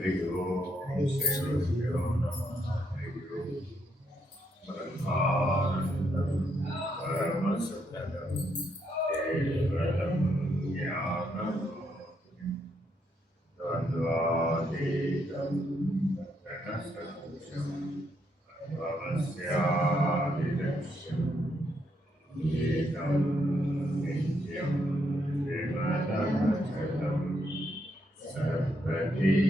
हरिओ हरिओ हरिओ ब्रह्मानन्दं परमसुखदं केवलं ज्ञानम् द्वन्द्वातीतं घनसदृशं भवस्यादिलक्ष्यं एकं नित्यं विमलमचलं सर्वदी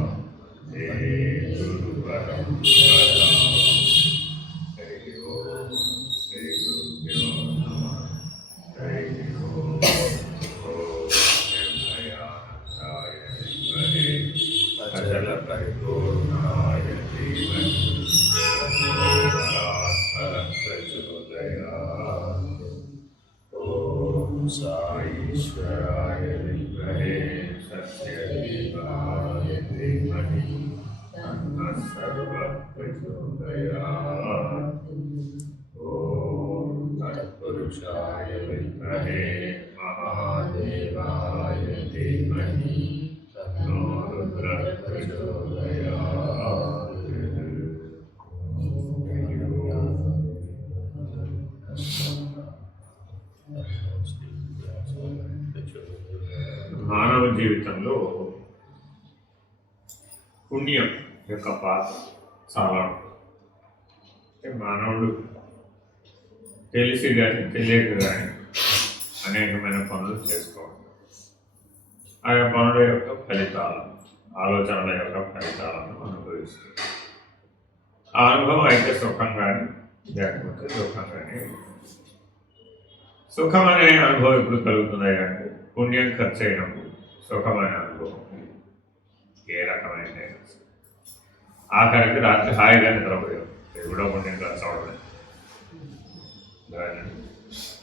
प्रचोदयात् ॐ तत्पुरुषाय विद्महे महादेवाय धीमहि तन्नो रुद्रः प्रचोदयात् మానవ జీవితంలో పుణ్యం యొక్క పాత్ర చాలా ఉంటుంది. మానవుడు తెలిసి కానీ తెలియక కానీ అనేకమైన పనులు చేసుకోవాలి ఆయా పనుల యొక్క ఫలితాలను ఆలోచనల యొక్క ఫలితాలను అనుభవిస్తుంది ఆ అనుభవం అయితే సుఖం కానీ లేకపోతే దుఃఖం కానీ ఉంటుంది. సుఖం అనే అనుభవం ఎప్పుడు కలుగుతుంది అంటే పుణ్యం ఖర్చు అయినప్పుడు సుఖమైన అనుభవం ఏ రకమైన ఆఖరికి రాత్రి హాయిగా నిద్రపోయాం ఇది కూడా పుణ్యం ఖర్చు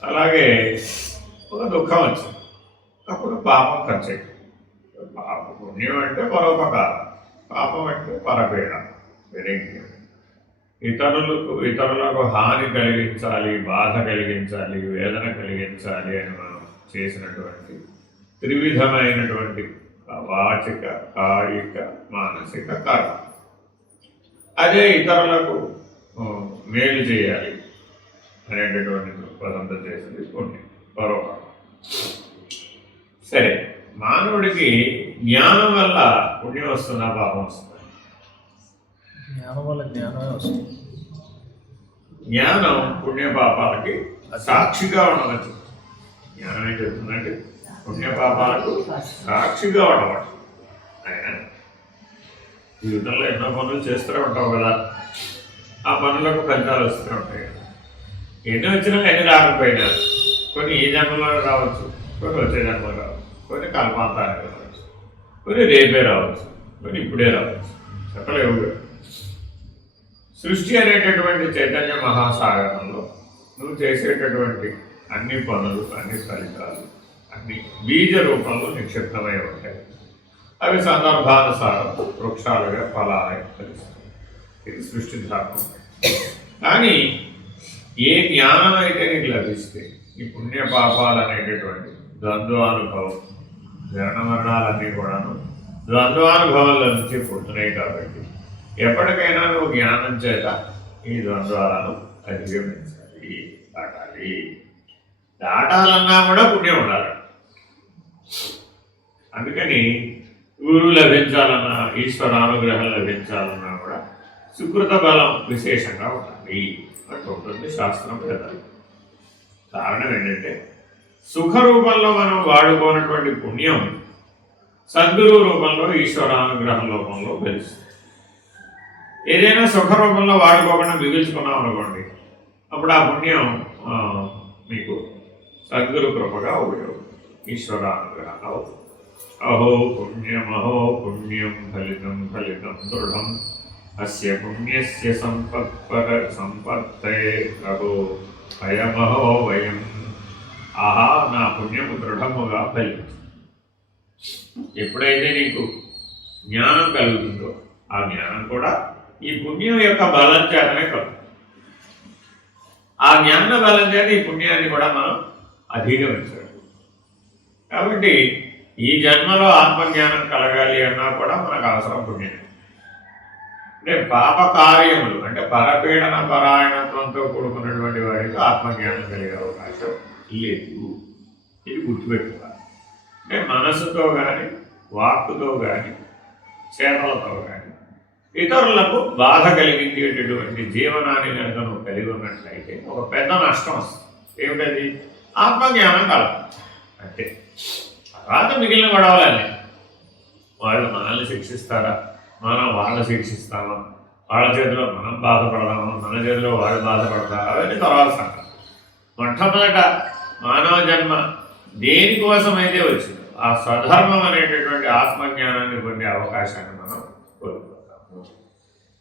అలాగే ఒక దుఃఖం వచ్చింది. అప్పుడు పాపం ఖర్చు పాప పుణ్యం అంటే పరోపకారం. పాపం అంటే పరపీడ. వెరైటీ ఇతరులకు ఇతరులకు హాని కలిగించాలి బాధ కలిగించాలి వేదన కలిగించాలి అని మనం చేసినటువంటి త్రివిధమైనటువంటి వాచిక కాయిక మానసిక కర్మ. అదే ఇతరులకు మేలు చేయాలి అనేటటువంటి దృక్పథంతో చేసింది పుణ్యం పరోపకారం సరే. మానవుడికి జ్ఞానం వల్ల పుణ్యం వస్తుందా పాపం వస్తుందా? జ్ఞానం వల్ల జ్ఞానమే వస్తుంది. జ్ఞానం పుణ్యపాపాలకి సాక్షిగా ఉండవచ్చు. జ్ఞానం ఏం చెప్తుందంటే పుణ్యపాపాలకు సాక్షిగా ఉండవచ్చు. ఆయన జీవితంలో ఎన్నో పనులు చేస్తూనే ఉంటావు కదా. ఆ పనులకు ఫలితాలు వస్తూనే ఉంటాయి ఎన్ని వచ్చినా ఎన్ని రాకపోయినా కొన్ని ఈ జన్మలో రావచ్చు కొన్ని వచ్చే జన్మలో రావచ్చు కొన్ని కల్పాంతానికి రావచ్చు కొన్ని రేపే రావచ్చు కొన్ని ఇప్పుడే రావచ్చు. చెప్పలేవు సృష్టి అనేటటువంటి చైతన్య మహాసాగరంలో నువ్వు చేసేటటువంటి అన్ని పనులు అన్ని ఫలితాలు అన్ని బీజ రూపంలో నిక్షిప్తమై ఉంటాయి. అవి సందర్భానుసారం వృక్షాలుగా ఫలాలుగా ఫలిస్తాయి. ఇది సృష్టి ధర్మం. కానీ ఏ జ్ఞానం అయితే నీకు లభిస్తే ఈ పుణ్య పాపాలు అనేటటువంటి ద్వంద్వానుభవం జనమరణాలన్నీ కూడాను ద్వంద్వానుభవాల నుంచి పుడుతున్నాయి కాబట్టి ఎప్పటికైనా నువ్వు జ్ఞానం చేత ఈ ద్వంద్వాలను అధిగమించాలి దాటాలి. దాటాలన్నా కూడా పుణ్యం ఉండాలి. అందుకని గురువు లభించాలన్నా ఈశ్వర అనుగ్రహం లభించాలన్నా కూడా సుకృత బలం విశేషంగా ఉండాలి. అంటూ ఉంటుంది శాస్త్రం పెద్దలు కారణం ఏంటంటే సుఖ రూపంలో మనం వాడుకోనటువంటి పుణ్యం సద్గురు రూపంలో ఈశ్వరానుగ్రహం రూపంలో తెలుస్తుంది ఏదైనా సుఖ రూపంలో వాడుకోకుండా మిగుల్చుకున్నాం అనుకోండి అప్పుడు ఆ పుణ్యం మీకు సద్గురు కృపగా ఉపయోగం ఈశ్వరానుగ్రహంగా అవుతుంది అహో పుణ్యమహో పుణ్యం ఫలితం ఫలితం దృఢం అస్య పుణ్యస్య సంపత్పర సంపత్తే అహో అయమహో వయం ఆహా నా పుణ్యము దృఢముగా ఫలించు ఎప్పుడైతే నీకు జ్ఞానం కలుగుతుందో ఆ జ్ఞానం కూడా ఈ పుణ్యం యొక్క బలం చేతనే కలుగుతుంది. ఆ జ్ఞాన బలం చేత ఈ పుణ్యాన్ని కూడా మనం అధిగమించాలి కాబట్టి ఈ జన్మలో ఆత్మజ్ఞానం కలగాలి అన్నా కూడా మనకు అవసరం పుణ్యం. అంటే పాప కార్యములు అంటే పరపీడన పరాయణత్వంతో కూడుకున్నటువంటి వారికి ఆత్మజ్ఞానం కలిగే అవకాశం లేదు. ఇది గుర్తుపెట్టుకోవాలి. అంటే మనసుతో కానీ వాక్కుతో కానీ చేతలతో కానీ ఇతరులకు బాధ కలిగించేటటువంటి జీవనాన్ని కనుక నువ్వు కలిగి ఉన్నట్లయితే ఒక పెద్ద నష్టం వస్తుంది. ఏమిటది? ఆత్మజ్ఞానం కలదు అంటే తర్వాత మిగిలిన గొడవలన్నీ. వాళ్ళు మనల్ని శిక్షిస్తారా? మనం వాళ్ళని శిక్షిస్తామా? వాళ్ళ చేతిలో మనం బాధపడదామా? మన చేతిలో వాళ్ళు బాధపడతారా? అవన్నీ తర్వాత సంగతి. మొట్టమొదట మానవ జన్మ దేనికోసమైతే వచ్చింది ఆ స్వధర్మం అనేటటువంటి ఆత్మజ్ఞానాన్ని పొందే అవకాశాన్ని మనం కోల్పోతాము.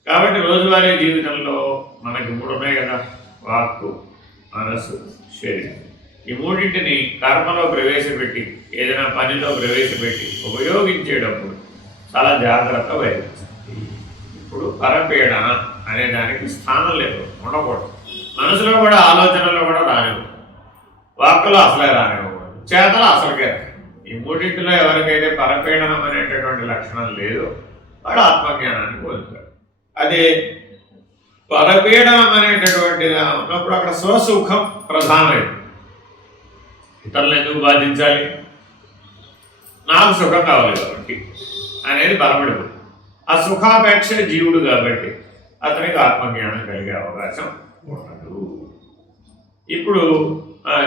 కాబట్టి రోజువారీ జీవితంలో మనకి మూడు ఉన్నాయి కదా వాక్కు మనస్సు శరీరం. ఈ మూడింటిని కర్మలో ప్రవేశపెట్టి ఏదైనా పనిలో ప్రవేశపెట్టి ఉపయోగించేటప్పుడు చాలా జాగ్రత్త వహించాలి. ఇప్పుడు పరపీడన అనే దానికి స్థానం లేదు ఉండకూడదు. మనసులో కూడా ఆలోచనలో కూడా రానివ్వకూడదు వాక్కులో అసలే రానివ్వకూడదు చేతలు అసలుకే ఈ మూడింటిలో ఎవరికైతే పరపీడనం అనేటటువంటి లక్షణం లేదో వాడు ఆత్మజ్ఞానాన్ని పొందుతాడు అదే పరపీడనం అనేటటువంటి ఉన్నప్పుడు అక్కడ స్వసుఖం ప్రధానమైంది ఇతరులను ఎందుకు బాధించాలి. నాకు సుఖం కావాలి కాబట్టి. అనేది బలపడిపోతుంది ఆ సుఖాపేక్ష జీవుడు కాబట్టి అతనికి ఆత్మజ్ఞానం కలిగే అవకాశం ఉండదు. ఇప్పుడు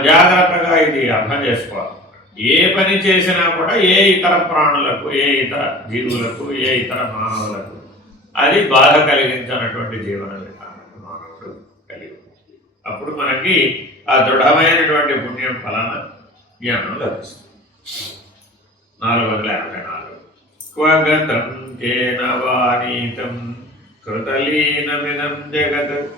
జాగ్రత్తగా ఇది అర్థం చేసుకోవాలి. ఏ పని చేసినా కూడా ఏ ఇతర ప్రాణులకు ఏ ఇతర జీవులకు ఏ ఇతర మానవులకు అది బాధ కలిగించినటువంటి జీవన విధానం మానవుడు కలిగి అప్పుడు మనకి ఆ దృఢమైనటువంటి పుణ్యం ఫలాన జ్ఞానం లభిస్తుంది. నాలుగు వందల యాభై నాలుగు. క్వగతం తేన వానీతం కృతలీనమిదం జగత్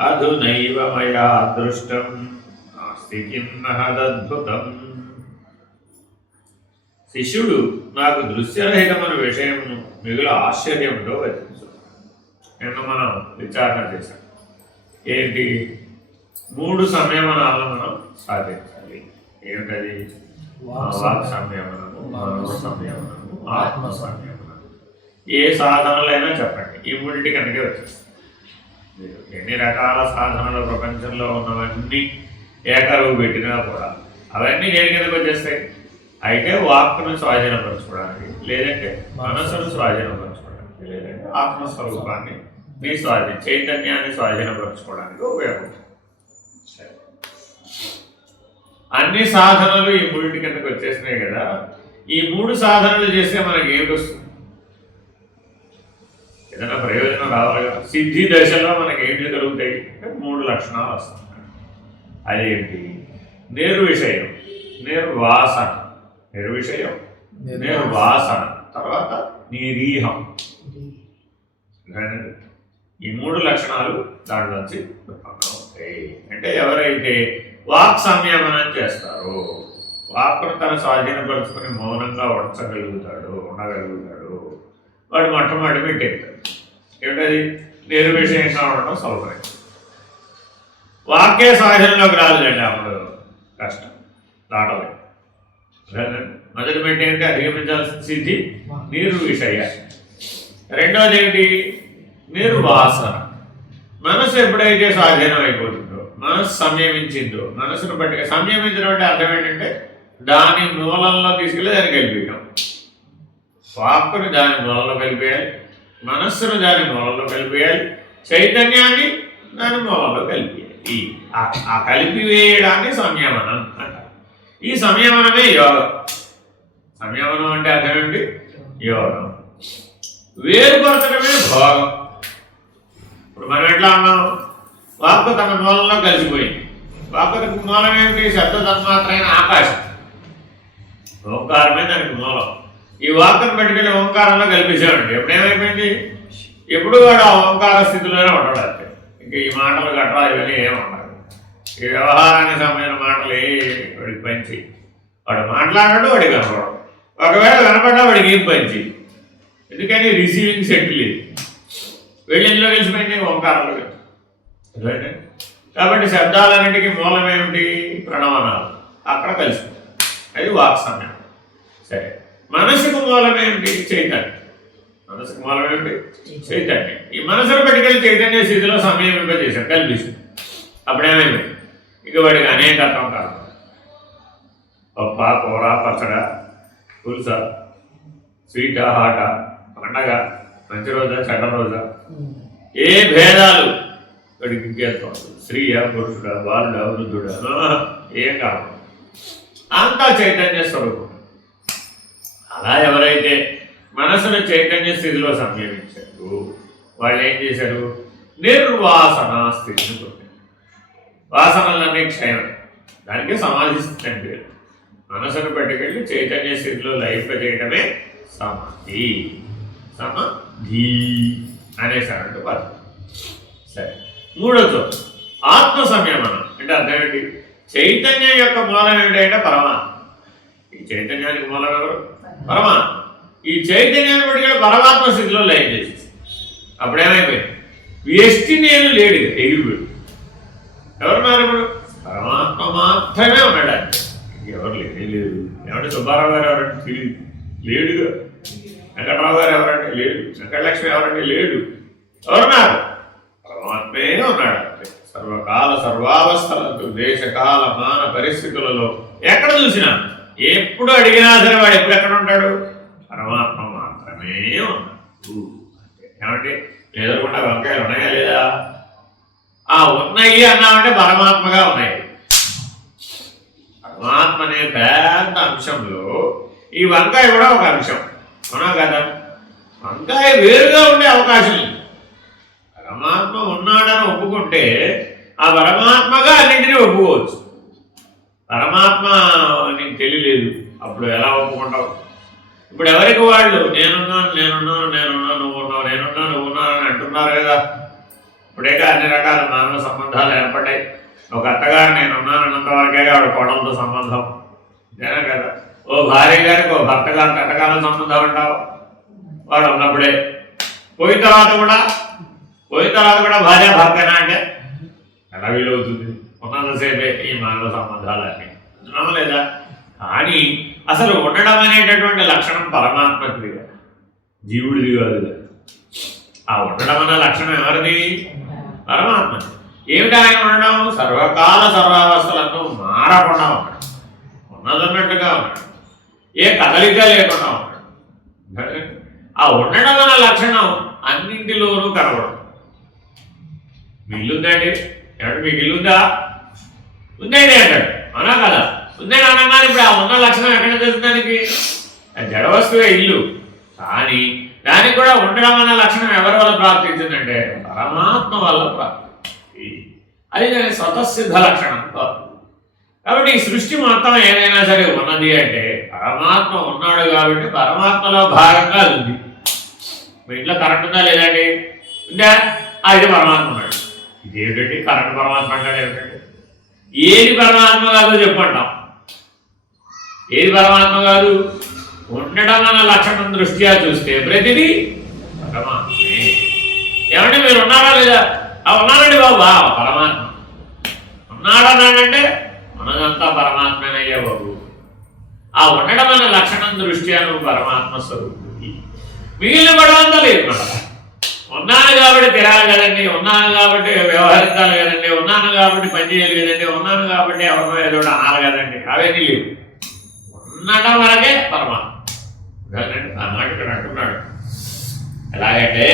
అధునైవ మయా దృష్టం నాస్తి కిన్నహదద్భుతం శిష్యుడు నాకు దృశ్యరహితమైన విషయమును మిగులు ఆశ్చర్యంతో వర్తించు నిన్న మనం విచారణ చేశాం. ఏంటి? మూడు సంయమనాలను మనం సాధించాలి. ఏమిటది వాక్ సంయమనము మనో సంయమనము ఆత్మ సంయమనము. ఏ సాధనలైనా చెప్పండి. ఈ మూడింటి కనుక మీరు ఎన్ని రకాల సాధనలు ప్రపంచంలో ఉన్నవన్నీ ఏకరువు పెట్టినా కూడా అవన్నీ దేని కిందకు వచ్చేస్తాయి? అయితే వాక్కును స్వాధీనపరచుకోవడానికి లేదంటే మనసును స్వాధీనపరచుకోవడానికి లేదంటే ఆత్మస్వరూపాన్ని నీ స్వాధీనం చైతన్యాన్ని స్వాధీనపరచుకోవడానికి ఉపయోగపడుతుంది. అన్ని సాధనలు ఈ మూడింటి కిందకు వచ్చేసినాయి కదా. ఈ మూడు సాధనలు చేస్తే మనకి ఏమిటి వస్తుంది? ఏదైనా ప్రయోజనం రావాలి కదా. సిద్ధి దశలో మనకి ఏంటి కలుగుతాయి అంటే మూడు లక్షణాలు వస్తాయి. అదేంటి? నిర్విషయం నిర్వాసన నిర్విషయం నిర్వాసన తర్వాత నిరీహం? ఈ మూడు లక్షణాలు దాంట్లోంచి ఉత్పన్నం అంటే ఎవరైతే వాక్ సంయమనం చేస్తారో వాక్ను తన స్వాధీనపరుచుకుని మౌనంగా ఉంచగలుగుతాడు ఉండగలుగుతాడు. వాడు మొట్టమొదటి పెట్టేస్తాడు. ఏమిటది? నిర్విషయంగా ఉండడం సౌకర్యం. వాక్య స్వాధీనంలోకి రాలేదండి అప్పుడు. కష్టం. దాటలేదు మొదటి పెట్టేంటే అధిగమించాల్సిన స్థితి నిర్విషయ రెండోది ఏంటి? నిర్వాసన. మనసు ఎప్పుడైతే స్వాధీనం అయిపోతుందో మనసు సంయమించిందో మనసును బట్టి సంయమించడం అంటే అర్థం ఏంటంటే దాని మూలంలో తీసుకెళ్ళి దాన్ని వెళ్ళిపోయాం వాక్కుని దాని మూలంలో కలిపేయాలి మనస్సును దాని మూలంలో కలిపేయాలి చైతన్యాన్ని దాని మూలంలో కలిపేయాలి. ఆ- కలిపివేయడాన్ని కలిపి వేయడాన్ని సంయమనం అంటారు. ఈ సంయమనమే యోగం. సంయమనం అంటే అర్థమేంటి యోగం. వేరుపరచడమే భోగం. మనం ఎట్లా ఉన్నాం వాక్కు తన మూలంలో కలిసిపోయింది. వాక్కు తన మూలం ఏమిటి? శబ్ద తన్మాత్రైన ఆకాశం. ఓంకారమే దానికి మూలం. ఈ వాక్కును పట్టుకెళ్ళి ఓంకారంలో కల్పించామండి ఎప్పుడేమైపోయింది ఎప్పుడు వాడు ఆ ఓంకార స్థితిలోనే ఉండడానికి ఇంకా ఈ మాటలు గట్రా ఇవన్నీ ఏమి ఉండదు ఈ వ్యవహారానికి సంబంధించిన మాటలు ఏ వాడికి పంచి. వాడు మాట్లాడాడు వాడికి కనపడదు ఒకవేళ కనపడ్డా వాడికి ఏం పంచి? ఎందుకని? రిసీవింగ్ సెట్ లేదు. వెళ్ళిందో కలిసిపోయింది? ఓంకారంలో కలిసి. కాబట్టి శబ్దాలన్నింటికి మూలమేమిటి ప్రణవనాలు. అక్కడ కలిసి అది వాక్ సమయం సరే. మనసుకు మూలమేమిటి చైతన్యం. మనసుకు మూలమేమిటి చైతన్యం. ఈ మనసును పెట్టుకెళ్ళి చైతన్య స్థితిలో సమయం చేశారు కల్పిస్తుంది. అప్పుడేమైంది? ఇక వాడికి అనేకత్వం కాదు. పప్ప కూర పచ్చడ పులుస స్వీటా హాట పండగ మంచి రోజా చెడ్డ రోజా? ఏ భేదాలు? వాడికి ఇంకేస్తాం. స్త్రీయా పురుషుడా బాలుడా వృద్ధుడా ఏం కాదు. అంతా చైతన్య స్వరూపం. అలా ఎవరైతే మనసును చైతన్య స్థితిలో సంయమించారు వాళ్ళు ఏం చేశారు? నిర్వాసన స్థితిని పొందారు. వాసనలన్నీ క్షయం. దానికి సమాధి స్థితి అంటే మనసును పట్టుకెళ్ళి చైతన్య స్థితిలో లైఫ్ చేయడమే సమాధి. సమాధి. అనేసారంటే పదం సరే. మూడోచో ఆత్మ సంయమనం. అంటే అర్థం ఏంటి? చైతన్యం యొక్క మూలం ఏంటంటే పరమా ఈ చైతన్యానికి మూలం ఎవరు? పరమా ఈ చైతన్యాన్ని పట్టుకెళ్ళి పరమాత్మ స్థితిలో లయం చేసేసి. అప్పుడేమైపోయింది వ్యష్టి నేను లేడు. ఇక, ఎగిరిపోయాడు ఎవరున్నారు ఇప్పుడు? పరమాత్మ మాత్రమే ఉన్నాడు. ఎవరు లేనే లేదు. ఏమంటే సుబ్బారావు గారు ఎవరంటే తెలియదు. లేడుగా. వెంకటరావు గారు ఎవరంటే లేడు వెంకటలక్ష్మి ఎవరంటే లేడు. ఎవరున్నారు? పరమాత్మే ఉన్నాడు. అంటే సర్వకాల సర్వావస్థలందు దేశకాల మాన పరిస్థితులలో ఎక్కడ చూసినా ఎప్పుడు అడిగినా సరే వాడు ఎప్పుడు ఎక్కడ ఉంటాడు? పరమాత్మ మాత్రమే ఉన్నాడు. అంటే ఏమంటే ఎదురుకుండా వంకాయలు ఉన్నాయా లేదా? ఆ ఉన్నాయి అన్నామంటే పరమాత్మగా ఉన్నాయి. పరమాత్మ అనే పెద్ద అంశంలో ఈ వంకాయ కూడా ఒక అంశం. అవునా కదా? వంకాయ వేరుగా ఉండే అవకాశం పరమాత్మ ఉన్నాడని ఒప్పుకుంటే ఆ పరమాత్మగా అన్నింటినీ ఒప్పుకోవచ్చు. పరమాత్మ నీకు తెలియలేదు. అప్పుడు ఎలా ఒప్పుకుంటావు? ఇప్పుడు ఎవరికి వాళ్ళు? నేనున్నాను నేనున్నాను నేనున్నాను నువ్వు ఉన్నావు నేనున్నాను నువ్వు ఉన్నాను అని అంటున్నారు కదా. ఇప్పుడేగా అన్ని రకాల మానవ సంబంధాలు ఏర్పడ్డాయి. ఒక అత్తగారు నేను ఉన్నానన్నంత వరకే ఆవిడ కోడలతో సంబంధం. ఇదేనా కదా? ఓ భార్య గారికి ఓ భర్త గారికి అట్టకాల సంబంధం ఉంటావు వాడు ఉన్నప్పుడే పోయిన తర్వాత కూడా పోయిన తర్వాత కూడా భార్య భర్తనా అంటే? ఎలా వీలవుతుంది? ఉన్నంతసేపే ఈ మానవ సంబంధాలన్నీ. ఉన్నామా లేదా కానీ అసలు ఉండడం అనేటటువంటి లక్షణం పరమాత్మకి జీవుడిది కాదు. ఆ ఉండడం అన్న లక్షణం ఎవరిది? పరమాత్మ. ఏమిటి ఆయన ఉండడం? సర్వకాల సర్వావస్థలతో మారకుండా ఉన్నాడు. ఉన్నదన్నట్టుగా ఉన్నాడు. ఏ కదలిక లేకుండా ఉన్నాడు. ఆ ఉండడం అన్న లక్షణం అన్నింటిలోనూ కనబడదు. మీ ఇల్లుందండి మీకు ఇల్లుందా? ఉందండి అంటాడు. అవునా కదా? ఉందని అనగానే ఇప్పుడు ఆ ఉన్న లక్షణం ఎక్కడ తెలుసుదానికి జడ వస్తువే ఇల్లు. కానీ దానికి కూడా ఉండడం అన్న లక్షణం ఎవరి వల్ల ప్రాప్తించిందంటే పరమాత్మ వల్ల ప్రాప్తి అది దాని స్వతసిద్ధ లక్షణం కాబట్టి ఈ సృష్టి మొత్తం ఏదైనా సరే ఉన్నది అంటే పరమాత్మ ఉన్నాడు కాబట్టి పరమాత్మలో భాగంగా ఉంది. మీ ఇంట్లో కరెంట్ ఉందా లేదండి ఉందా? ఇది పరమాత్మ ఉన్నాడు. ఇది ఏమిటండి కరెంట్ పరమాత్మ అంటాడు ఏమిటండి? ఏది పరమాత్మ కాదో చెప్పంటాం ఏది పరమాత్మ కాదు? ఉండడం అన్న లక్షణం దృష్ట్యా చూస్తే ప్రతిదీ పరమాత్మే. ఏమంటే మీరు ఉన్నారా లేదా? ఉన్నారండి బాబు. బా పరమాత్మ. ఉన్నాడన్నాడంటే మనదంతా పరమాత్మనయ్యా బాబు. ఆ ఉండడం అనే లక్షణం దృష్ట్యా నువ్వు పరమాత్మ స్వరూపుడి మిగిలిన గొడవంతా లేదు ఉన్నాను కాబట్టి తిరాలి కదండి ఉన్నాను కాబట్టి వ్యవహరించాలి కదండి ఉన్నాను కాబట్టి పనిచేయాలి కదండి ఉన్నాను కాబట్టి ఎవరినో ఏదో అనాలి కదండి అవన్నీ లేవు. ఉండడం వరకే పరమాత్మ. ఆ మాట ఇక్కడ అంటున్నాడు. ఎలాగంటే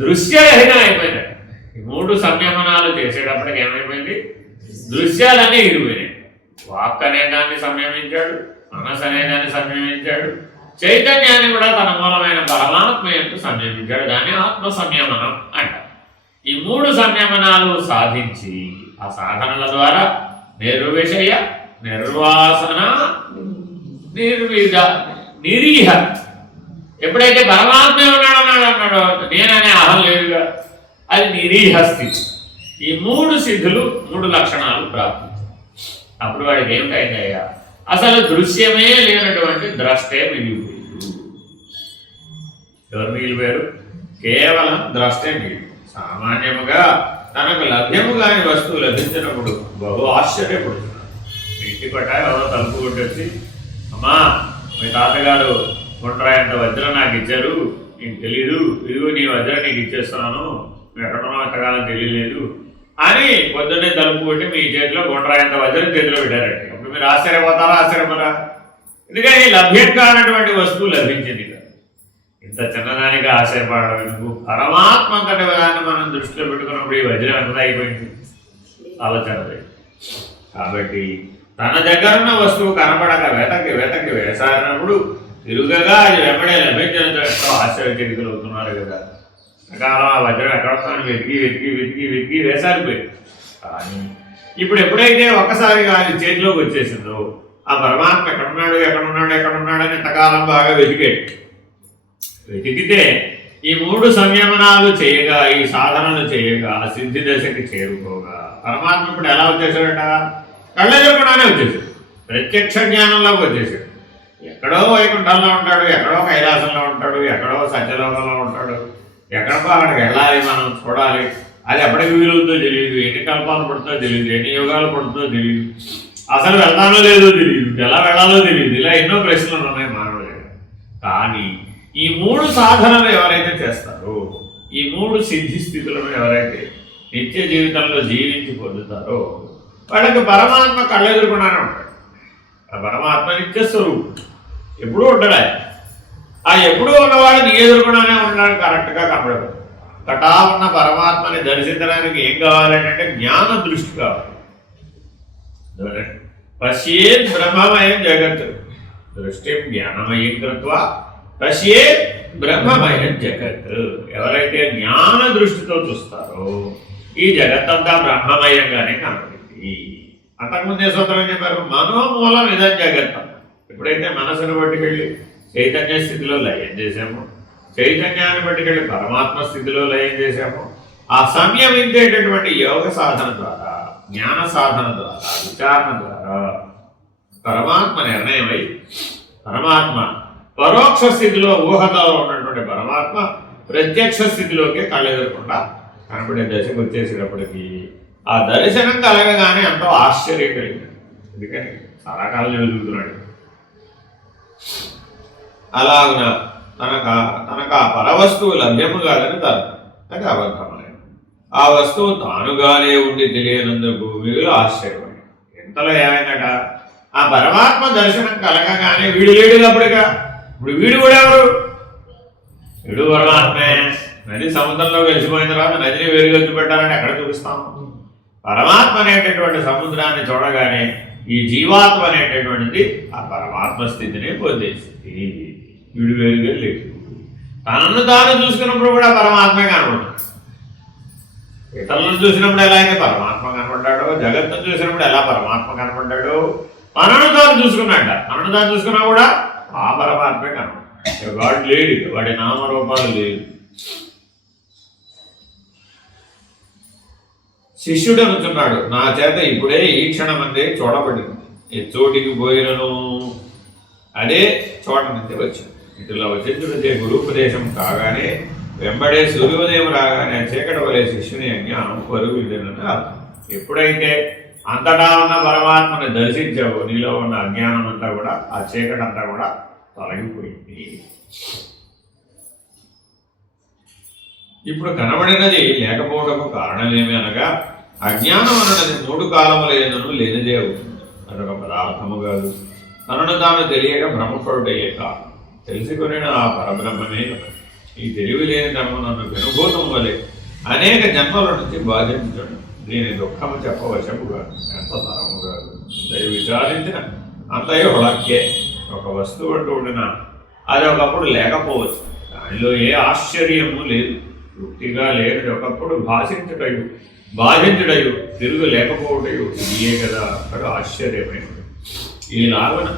దృశ్యరహితం అయిపోయినాడు ఈ మూడు సంయమనాలు చేసేటప్పటికి ఏమైపోయింది? దృశ్యాలన్నీ ఇరిపోయినాయి వాక్ అనే దాన్ని సంయమించాడు మనసు అనే దాన్ని సంయమించాడు. చైతన్యాన్ని కూడా తన మూలమైన పరమాత్మ యొక్క సంయమించాడు. దాన్ని ఆత్మ సంయమనం అంటారు ఈ మూడు సంయమనాలు సాధించి ఆ సాధనల ద్వారా నిర్విషయ నిర్వాసన నిర్విధ నిరీహ. ఎప్పుడైతే పరమాత్మ ఉన్నాడు అన్నాడు అన్నాడు నేననే అహం లేదుగా. అది నిరీహ స్థితి. ఈ మూడు సిద్ధులు మూడు లక్షణాలు ప్రాప్తి. అప్పుడు వాడికి ఏమిటైందయ్యా అసలు దృశ్యమే లేనటువంటి ద్రష్టే మిగిలిపోయింది. ఎవరు మిగిలిపోయారు? కేవలం ద్రష్టే మిగిలి సామాన్యముగా తనకు లభ్యము కాని వస్తువు లభించినప్పుడు బహు ఆశ్చర్యపడుతున్నాడు. ఇంటి పట్ట ఎవరో తలుపు కొట్టేసి అమ్మా మీ తాతగారు గుండ్రాయంత వజ్రం నాకు ఇచ్చారు. నీకు తెలీదు. ఇదిగో నీ వజ్రం నీకు ఇచ్చేస్తున్నాను నువ్వు ఎక్కడున్నావు ఎంతకాలం తెలియలేదు. అని పొద్దున్నే తలుపు కొట్టి మీ చేతిలో గుండ్రాయంత వజ్రం చేతిలో పెట్టారండి. అప్పుడు మీరు ఆశ్చర్యపోతారా ఆశ్చర్యపోరా? ఎందుకని లభ్యం కానటువంటి వస్తువు లభించింది కదా. ఇంత చిన్నదానికి ఆశ్చర్యపడడం ఎందుకు? పరమాత్మ అంతటి దాన్ని మనం దృష్టిలో పెట్టుకున్నప్పుడు ఈ వజ్రం ఎంత అయిపోయింది? ఆలోచన కాబట్టి తన దగ్గర ఉన్న వస్తువు కనపడక వెతకి వెతకి వేసారినప్పుడు తిరుగగా అది వెంబడే లభించడంతో ఎంతో ఆశ్చర్యచరితులు అవుతున్నారు కదా. కాలం ఆ వజ్రం ఎక్కడ వస్తామని వెతికి వెతికి వెతికి వెతికి వేసారిపోయింది కానీ ఇప్పుడు ఎప్పుడైతే ఒక్కసారిగా అది చేతిలోకి వచ్చేసిందో ఆ పరమాత్మ ఎక్కడున్నాడు ఎక్కడున్నాడు ఎక్కడున్నాడు అని ఇంతకాలం బాగా వెతికాడు. వెతికితే ఈ మూడు సంయమనాలు చేయగా ఈ సాధనలు చేయగా సిద్ధి దశకి చేరుకోగా పరమాత్మ ఇప్పుడు ఎలా వచ్చేసాడట? కళ్ళెదురుకుండానే వచ్చేసాడు. ప్రత్యక్ష జ్ఞానంలోకి వచ్చేసాడు. ఎక్కడో వైకుంఠంలో ఉంటాడు ఎక్కడో కైలాసంలో ఉంటాడు ఎక్కడో సత్యలోకంలో ఉంటాడు. ఎక్కడ అక్కడికి వెళ్ళాలి మనం చూడాలి. అది ఎప్పటికి వీలుందో తెలియదు ఎన్ని కల్పాలు పడుతుందో తెలియదు ఎన్ని యోగాలు పడుతుందో తెలియదు అసలు వెళ్తానో లేదో తెలియదు ఎలా వెళ్ళాలో తెలియదు ఇలా ఎన్నో ప్రశ్నలు ఉన్నాయి మానవుడు కానీ ఈ మూడు సాధనలు ఎవరైతే చేస్తారో ఈ మూడు సిద్ధి స్థితులను ఎవరైతే నిత్య జీవితంలో జీవించి పొందుతారో వాళ్ళకి పరమాత్మ కళ్ళెదురుకున్నానే ఉంటాడు. ఆ పరమాత్మ నిత్య స్వరూపుడు. ఎప్పుడూ ఉంటాడు? ఆయన. ఆ ఎప్పుడూ ఉన్నవాడు నీ ఎదురుకున్నానే ఉన్నాడు కరెక్ట్గా కనబడదు కటా ఉన్న పరమాత్మని దర్శించడానికి ఏం కావాలంటే జ్ఞాన దృష్టి కావాలి. పశ్యేత్ బ్రహ్మమయం జగత్. దృష్టి జ్ఞానమయం కృత్వ పశ్యేత్ బ్రహ్మమయం జగత్. ఎవరైతే జ్ఞాన దృష్టితో చూస్తారో ఈ జగత్తంతా బ్రహ్మమయంగానే కనబడింది అంతకుముందే సూత్రం చెప్పారు? మనోమూలం ఇదం జగత్ ఎప్పుడైతే మనసును పట్టుకెళ్ళి చైతన్య స్థితిలో లయం చేశాము. చైతన్యాన్ని పట్టుకెళ్ళి పరమాత్మ స్థితిలో లయం చేశాము. ఆ సంయమించేటటువంటి యోగ సాధన ద్వారా జ్ఞాన సాధన ద్వారా విచారణ ద్వారా పరమాత్మ నిర్ణయమై పరమాత్మ పరోక్ష స్థితిలో ఊహతో ఉన్నటువంటి పరమాత్మ ప్రత్యక్ష స్థితిలోకి కళ్ళెదరకుండా కనపడే దశకు వచ్చేసేటప్పటికి ఆ దర్శనం కలగగానే ఎంతో ఆశ్చర్యం కలిగింది. ఎందుకని? చాలా కాలం చదువుతున్నాడు అలాగున తనక తనకు ఆ పరవస్తువు లభ్యము కాదని తర్వాత అది అబద్ధమైన ఆ వస్తువు తానుగానే ఉండి తెలియనందుకు వీళ్ళు ఆశ్చర్యపడి ఎంతలో ఏమైందట? ఆ పరమాత్మ దర్శనం కలగగానే వీడు లేడు అప్పుడుగా ఇప్పుడు వీడు కూడా ఎవరు? వీడు పరమాత్మే. నది సముద్రంలో కలిసిపోయిన తర్వాత నదిని వేరుగొచ్చు పెట్టాలని ఎక్కడ చూపిస్తాం? పరమాత్మ అనేటటువంటి సముద్రాన్ని చూడగానే ఈ జీవాత్మ అనేటటువంటిది ఆ పరమాత్మ స్థితిని పొందేసింది. వీడు వేరుగా లేదు తనను తాను చూసుకున్నప్పుడు కూడా పరమాత్మ కనబడుతుంది ఇతరులను చూసినప్పుడు ఎలా అయితే పరమాత్మ కనపడ్డాడో జగత్తును చూసినప్పుడు ఎలా పరమాత్మ కనపడ్డాడో తనను తాను చూసుకున్నాడ తనను తాను చూసుకున్నా కూడా ఆ పరమాత్మే కనపడ్డాడు వాడు లేడు వాడి నామరూపాలు లేదు శిష్యుడు అనుకున్నాడు నా చేత ఇప్పుడే ఈ క్షణమందే చూడబడింది. ఏ చోటికి పోయినను? అదే చోట నుంచి వచ్చింది. ఇటులో వచ్చినటువంటి గురుపదేశం కాగానే వెంబడే సూర్యోదయం రాగానే చీకటి వలే శిష్యుని అజ్ఞానం పరుగు అర్థం. ఎప్పుడైతే అంతటా ఉన్న పరమాత్మని దర్శించావు నీలో ఉన్న అజ్ఞానం అంతా కూడా ఆ చీకటి అంతా కూడా తొలగిపోయింది. ఇప్పుడు కనబడినది లేకపోవడము కారణమేమి అనగా అజ్ఞానం అన్నది మూడు కాలములైనను లేనిదే అవుతుంది. అదొక పదార్థము కాదు. తనను తాను తెలియక భ్రమపడుటయ్యే కారణం తెలుసుకునే ఆ పరబ్రహ్మమే ఈ తెలివి లేని ధర్మం నన్ను వినుభూతం వలె అనేక జన్మల నుంచి బాధించడం దీని దుఃఖము చెప్పవశము కాదు. ఎంత తరము కాదు. దయ విచారించిన అంతయో హుళక్కే ఒక వస్తువు అంటూ ఉండిన అది ఒకప్పుడు లేకపోవచ్చు. దానిలో ఏ ఆశ్చర్యము లేదు. తృప్తిగా లేనిది ఒకప్పుడు భాషించటయు బాధించడయు తిరుగు లేకపోవటయు ఇదియే కదా. అక్కడ ఆశ్చర్యమైనది ఈ లాగున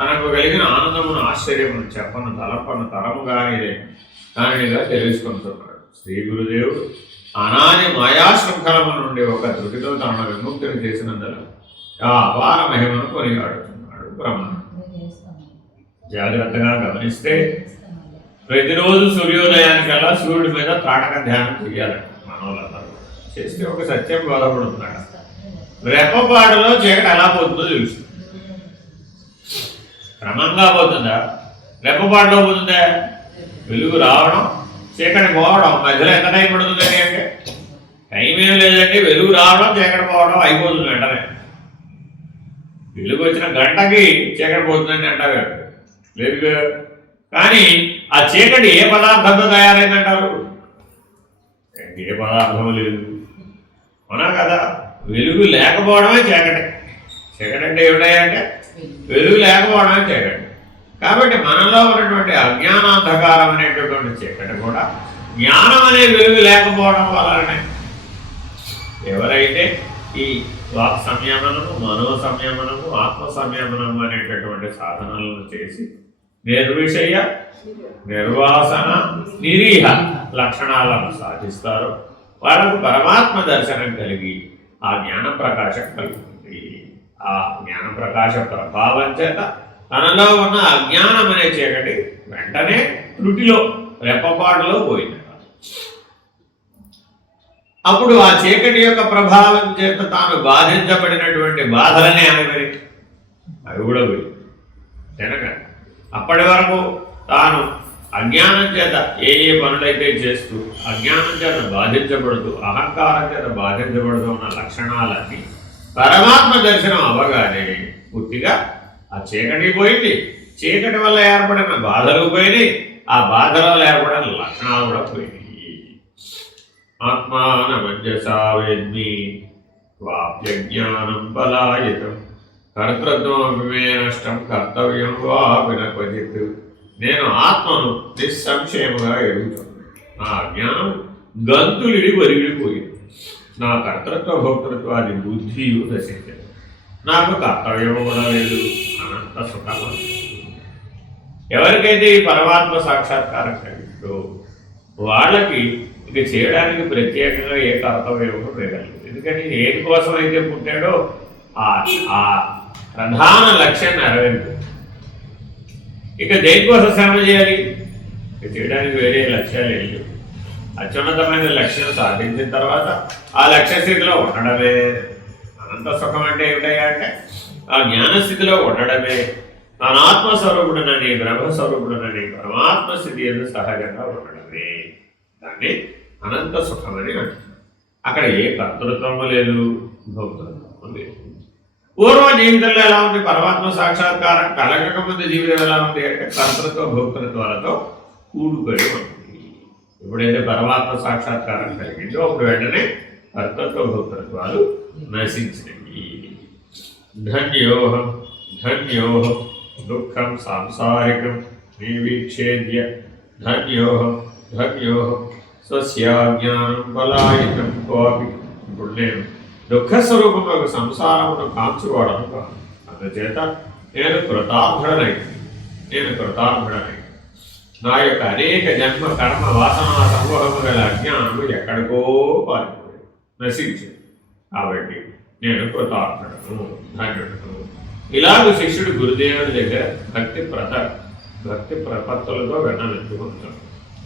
తనకు కలిగిన ఆనందమును ఆశ్చర్యమును చెప్పను తలపను తరము కానిదే దానిగా తెలుసుకుంటున్నాడు శ్రీ గురుదేవుడు అనాది మాయాశృంఖలము నుండి ఒక త్రుటితో తనను విముక్తిని చేసినందున ఆ అపార మహిమను కొనియాడుతున్నాడు బ్రహ్మ జాగ్రత్తగా గమనిస్తే ప్రతిరోజు సూర్యోదయానికల్లా సూర్యుడి మీద త్రాటక ధ్యానం చేయాలంట మనోళ్ళందరూ చేస్తే ఒక సత్యం బోధపడుతున్నాడు రెప్పపాటులో చీకటి ఎలా పోతుందో తెలుస్తుంది క్రమంగా పోతుందా? రెప్పపాటులో పోతుందా? వెలుగు రావడం చీకటి పోవడం. మధ్యలో ఎంత టైం పడుతుందండి అంటే టైం ఏం లేదండి. వెలుగు రావడం చీకటి పోవడం అయిపోతుంది వెంటనే వెలుగు వచ్చిన గంటకి చీకటి పోతుందని అంటారు. లేదు. కానీ ఆ చీకటి ఏ పదార్థంతో తయారైందంటారు ఏ పదార్థం లేదు. అవునా కదా? వెలుగు లేకపోవడమే చీకటి. చీకటి అంటే ఏమిటంటే వెలుగు లేకపోవడమే చీకటి. కాబట్టి మనలో ఉన్నటువంటి అజ్ఞానాంధకారం అనేటటువంటి చీకటి కూడా జ్ఞానం అనే వెలుగు లేకపోవడం వలనే ఎవరైతే ఈ వాక్ సంయమనము మనో సంయమనము ఆత్మ సంయమనము అనేటటువంటి సాధనలను చేసి నిర్విషయ నిర్వాసన నిరీహ లక్షణాలను సాధిస్తారు. వాళ్ళకు పరమాత్మ దర్శనం కలిగి ఆ జ్ఞాన ప్రకాశం కలుగుతుంది. ఆ జ్ఞాన ప్రకాశ ప్రభావం చేత తనలో ఉన్న అజ్ఞానం అనే చీకటి వెంటనే త్రుటిలో రెప్పపాటులో పోయింది. అప్పుడు ఆ చీకటి యొక్క ప్రభావం చేత తాను బాధించబడినటువంటి బాధలనే ఆమె అవి కూడా పోయి. కనుక అప్పటి వరకు తాను అజ్ఞానం చేత ఏ ఏ పనులైతే చేస్తూ అజ్ఞానం చేత బాధించబడుతూ అహంకారం చేత బాధించబడుతూ ఉన్న లక్షణాలన్నీ పరమాత్మ దర్శనం అవ్వగానే పూర్తిగా ఆ చీకటి పోయింది. చీకటి వల్ల ఏర్పడిన బాధలు పోయినాయి. ఆ బాధల వల్ల ఏర్పడిన లక్షణాలు కూడా పోయినాయి. ఆత్మానమంజసా వేద్మి వాప్య జ్ఞానం బలాయుతం. కర్తృత్వమే నష్టం కర్తవ్యం వా వినపజిత్ నేను ఆత్మను నిస్సంశయముగా ఎరుగుతున్నాను నా జ్ఞానం గంతులిడి వరిగిడిపోయింది నా కర్తృత్వ భోక్తృత్వాది బుద్ధియు నశించింది నాకు కర్తవ్యం కూడా లేదు. అనంత సుఖం ఎవరికైతే ఈ పరమాత్మ సాక్షాత్కారం కలిగిందో వాళ్ళకి ఇక చేయడానికి ప్రత్యేకంగా ఏ కర్తవ్యం మిగలదు ఎందుకని? ఏది కోసం అయితే పుట్టాడో ఆ ఆ ప్రధాన లక్ష్యం నెరవేరు ఇక దేనికోసం శ్రమ చేయాలి? ఇక చేయడానికి వేరే లక్ష్యాలు ఏం లేవు. అత్యున్నతమైన లక్ష్యం సాధించిన తర్వాత ఆ లక్ష్య స్థితిలో ఉండడమే. అనంత సుఖం అంటే ఏమిటయ్యా అంటే ఆ జ్ఞాన స్థితిలో ఉండడమే. తన ఆత్మస్వరూపుడునని బ్రహ్మస్వరూపుడునని పరమాత్మ స్థితి అని సహజంగా ఉండడమే. దాన్ని అనంత సుఖమని అంటారు అక్కడ ఏ కర్తృత్వము లేదు భోక్తృత్వము లేదు. పూర్వ జీవితంలో ఎలా ఉంది? పరమాత్మ సాక్షాత్కారం కలగకముందు జీవితం ఎలా ఉంది అంటే కర్తృత్వ భోక్తృత్వాలతో కూడుకొని ఉంది. ఎప్పుడైతే పరమాత్మ సాక్షాత్కారం కలిగిందో అప్పుడు వెంటనే కర్తృభోక్తృత్వాలు నశించినవి. ధన్యోహం ధన్యోహం దుఃఖం సాంసారికం నివీక్షేద్య ధన్యోహం ధన్యోహం స్వస్యాజ్ఞానం పలాయితం కోపి ఇప్పుడు నేను దుఃఖస్వరూపంలో స్వరూపములకు సంసారమును కాంచుకోవడం కాదు. అందుచేత నేను కృతార్థుడనై నేను కృతార్థుడనై నా యొక్క అనేక జన్మ కర్మ వాసన సమూహము గల అజ్ఞానము ఎక్కడికో పాలి నశించింది కాబట్టి నేను కృతార్థుడను ధన్యుడను. ఇలాగ శిష్యుడు గురుదేవుని దగ్గర భక్తి ప్రత భక్తి ప్రపత్తులతో వెన్ననెత్తుకుంటాడు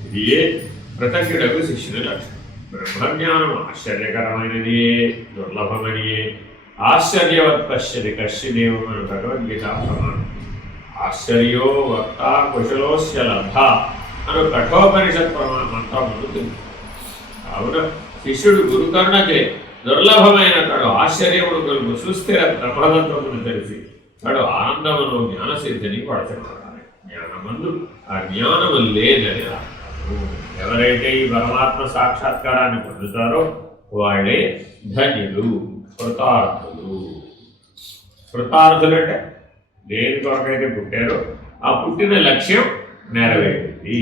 ఇది ఏ కృతజ్ఞుడకు శిష్యుని లక్షణం? బ్రహ్మజ్ఞానం ఆశ్చర్యకరమైనదియే దుర్లభమనియే. ఆశ్చర్యవత్ పశ్యది కశ్యదేవం అని భగవద్గీత ప్రమాణం. ఆశ్చర్యో వక్త కుశలోస్య లభ అను కఠోపనిషత్ ప్రమాణ మంత్రం ఉంటుంది కావున శిష్యుడు గురుకరుణకే దుర్లభమైన తడు ఆశ్చర్యముడు కలుగు సుస్థిర బ్రహ్మతత్వమును తెలిసి తడు ఆనందమును జ్ఞానసిద్ధిని పడతాడు జ్ఞానమందు ఆ జ్ఞానము లేదని ఎవరైతే ఈ పరమాత్మ సాక్షాత్కారాన్ని పొందుతారో వాళ్ళే ధన్యులు కృతార్థులు. కృతార్థులు అంటే దేని కొరకైతే పుట్టారో ఆ పుట్టిన లక్ష్యం నెరవేరింది.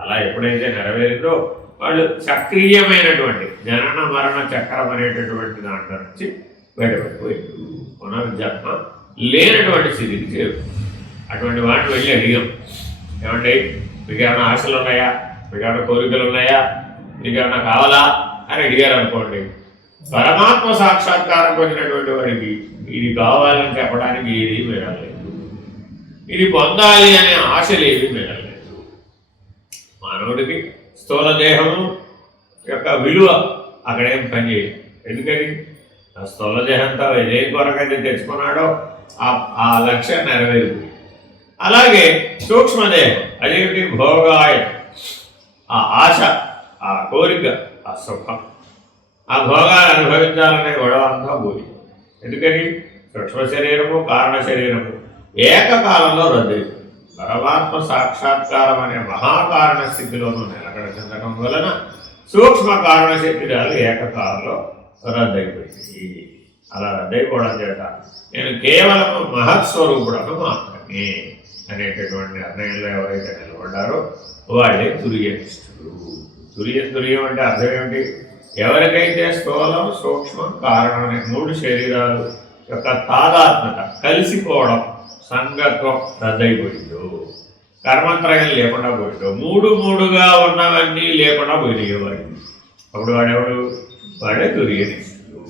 అలా ఎప్పుడైతే నెరవేరిందో వాళ్ళు సక్రియమైనటువంటి జనన మరణ చక్రం అనేటటువంటి దాంట్లో నుంచి బయటపడిపోయాడు పునర్జన్మ లేనటువంటి స్థితికి చేరు. అటువంటి వాటిని వెళ్ళి అడిగాం. ఏమండి మీకు ఏమైనా ఆశలు ఉన్నాయా? మీకు ఏమైనా కోరికలు ఉన్నాయా? మీకు ఏమైనా కావాలా? అని అడిగారు అనుకోండి. పరమాత్మ సాక్షాత్కారం పొందినటువంటి వాడికి ఇది కావాలని చెప్పడానికి ఏది మిగలేదు ఇది పొందాలి అనే ఆశలు ఏవి మానవుడికి స్థూల దేహము యొక్క విలువ అక్కడేం పనిచేయదు ఎందుకని? ఆ స్థూల దేహంతో ఏ కొరకైతే తెచ్చుకున్నాడో ఆ ఆ లక్ష్యం నెరవేరుతుంది. అలాగే సూక్ష్మదేహం అదేమిటి? భోగాయ ఆ ఆశ ఆ కోరిక ఆ సుఖం. ఆ భోగాలు అనుభవించాలనే గొడవ అంతా పోయి. ఎందుకని? సూక్ష్మ శరీరము కారణ శరీరము ఏకకాలంలో రద్దయిపోయింది పరమాత్మ సాక్షాత్కారం అనే మహాకారణ స్థితిలోనూ అక్కడ చెందడం వలన సూక్ష్మ కారణ శరీరాలు ఏకకాలంలో రద్దయిపోయింది అలా రద్దయిపోవడం చేత నేను కేవలం మహత్స్వరూపుడను మాత్రమే అనేటటువంటి నిర్ణయంలో ఎవరైతే నిలబడ్డారో వాళ్ళే తురియనిష్ఠుడు. తురియం తురియం అంటే అర్థం ఏమిటి? ఎవరికైతే స్థూలం సూక్ష్మం కారణం అనే మూడు శరీరాలు యొక్క తాదాత్మక కలిసిపోవడం సంగత్వం రద్దయిపోయిందో కర్మంత్రయం లేకుండా పోయిందో మూడు మూడుగా ఉన్నవన్నీ లేకుండా పోయేవాడు అప్పుడు వాడెవడు? వాడే దుర్యనిష్ఠుడు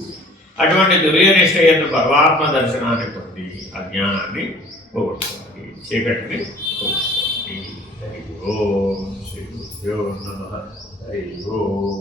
అటువంటి దుర్యనిష్ట ఎందు పరమాత్మ దర్శనాన్ని పొంది అజ్ఞానాన్ని పోగొట్టుకోవాలి చీకటిని పోగొట్టుకోవాలి హరి ఓం శ్రీ గురుభ్యో నమః. హరి ఓం.